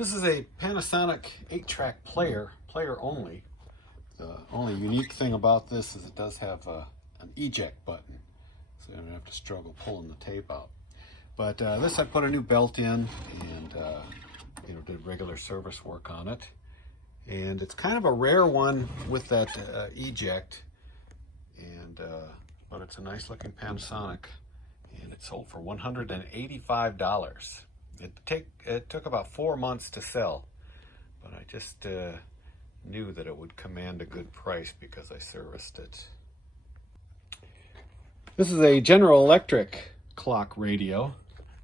This is a Panasonic 8-track player only. The only unique thing about this is it does have an eject button, so you don't have to struggle pulling the tape out. But this I put a new belt in and did regular service work on it. And it's kind of a rare one with that eject, but it's a nice looking Panasonic, and it sold for $185. It took about 4 months to sell, but I just knew that it would command a good price because I serviced it. This is a General Electric clock radio.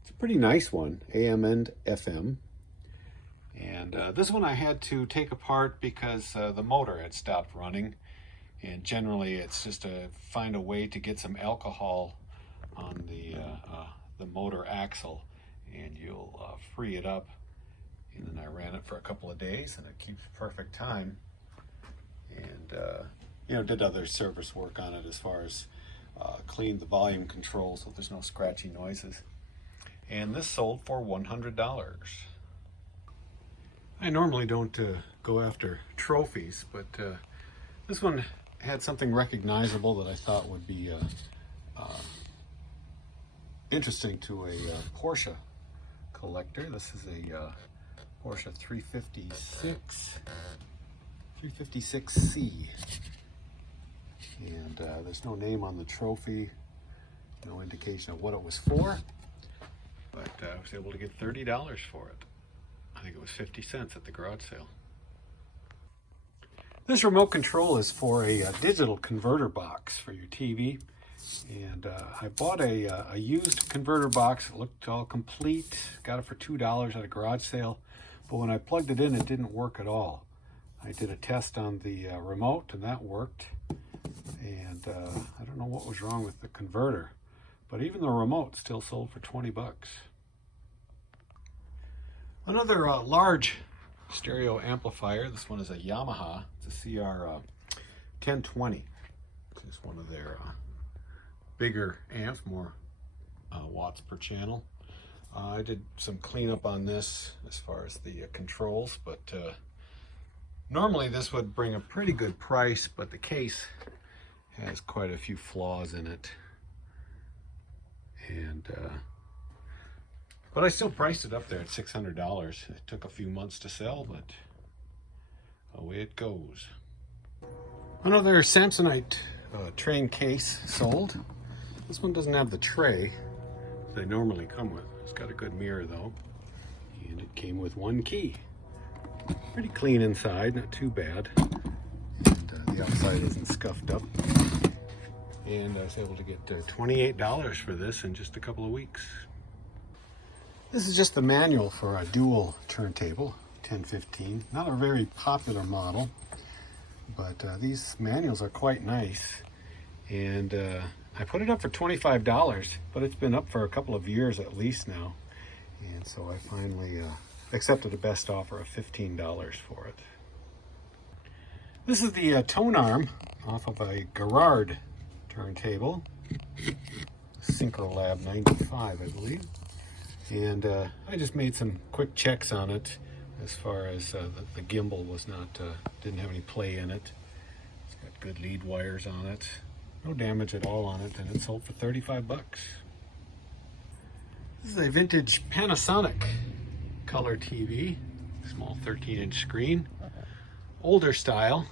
It's a pretty nice one, AM and FM. And this one I had to take apart because the motor had stopped running. And generally it's just to find a way to get some alcohol on the motor axle, and you'll free it up. And then I ran it for a couple of days and it keeps perfect time. And did other service work on it as far as cleaned the volume control so there's no scratchy noises. And this sold for $100. I normally don't go after trophies, but this one had something recognizable that I thought would be interesting to a Porsche collector. This is a Porsche 356C, and there's no name on the trophy, no indication of what it was for, but I was able to get $30 for it. I think it was 50 cents at the garage sale. This remote control is for a digital converter box for your TV. And I bought a used converter box. It looked all complete. Got it for $2 at a garage sale. But when I plugged it in, it didn't work at all. I did a test on the remote and that worked. And I don't know what was wrong with the converter. But even the remote still sold for 20 bucks. Another large stereo amplifier. This one is a Yamaha. It's a CR 1020. It's one of their bigger amps, more watts per channel. I did some cleanup on this as far as the controls, but normally this would bring a pretty good price, but the case has quite a few flaws in it. But I still priced it up there at $600. It took a few months to sell, but away it goes. Another Samsonite train case sold. This one doesn't have the tray they normally come with. It's got a good mirror though, and it came with one key. Pretty clean inside, not too bad, and the outside isn't scuffed up. And I was able to get $28 for this in just a couple of weeks. This is just the manual for a dual turntable, 1015. Not a very popular model, but these manuals are quite nice. And I put it up for $25, but it's been up for a couple of years at least now. And so I finally accepted a best offer of $15 for it. This is the tone arm off of a Garrard turntable, Synchrolab 95, I believe. And I just made some quick checks on it as far as the gimbal was not, didn't have any play in it. It's got good lead wires on it. No damage at all on it, and it sold for 35 bucks. This is a vintage Panasonic color TV, small 13-inch screen. Older style,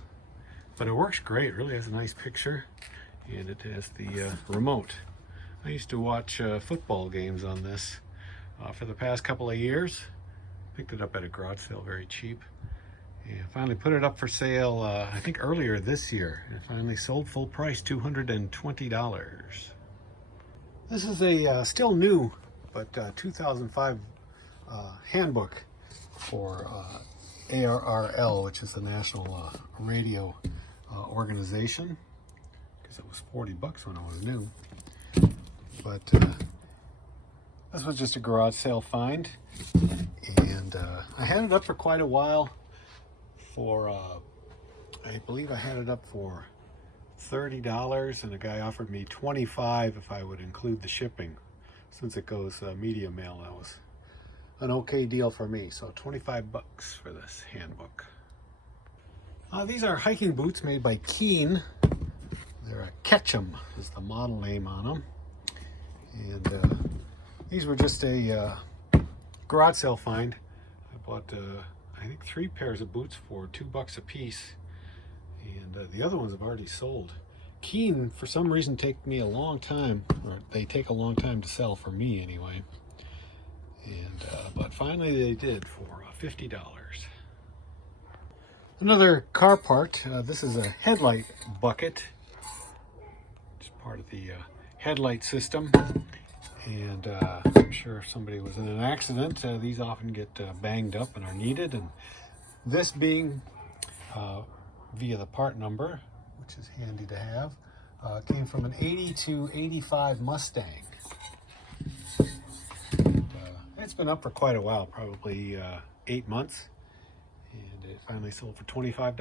but it works great. It really has a nice picture, and it has the remote. I used to watch football games on this for the past couple of years. Picked it up at a garage sale very cheap, and finally put it up for sale I think earlier this year, and finally sold full price, $220. This is a still new but 2005 handbook for ARRL, which is the National Radio Organization. Because it was 40 bucks when it was new. But this was just a garage sale find, and I had it up for quite a while for, I believe I had it up for $30, and the guy offered me $25 if I would include the shipping. Since it goes media mail, that was an okay deal for me. So 25 bucks for this handbook. These are hiking boots made by Keen. They're a Ketchum is the model name on them. And these were just a garage sale find. I bought, I think 3 pairs of boots for $2 a piece. And the other ones have already sold. Keen, for some reason, take me a long time, or they take a long time to sell for me anyway. And but finally they did for $50. Another car part. This is a headlight bucket. It's part of the headlight system. And I'm sure if somebody was in an accident, these often get banged up and are needed. And this being via the part number, which is handy to have, came from an 80 to 85 Mustang. And, it's been up for quite a while, probably 8 months. And it finally sold for $25.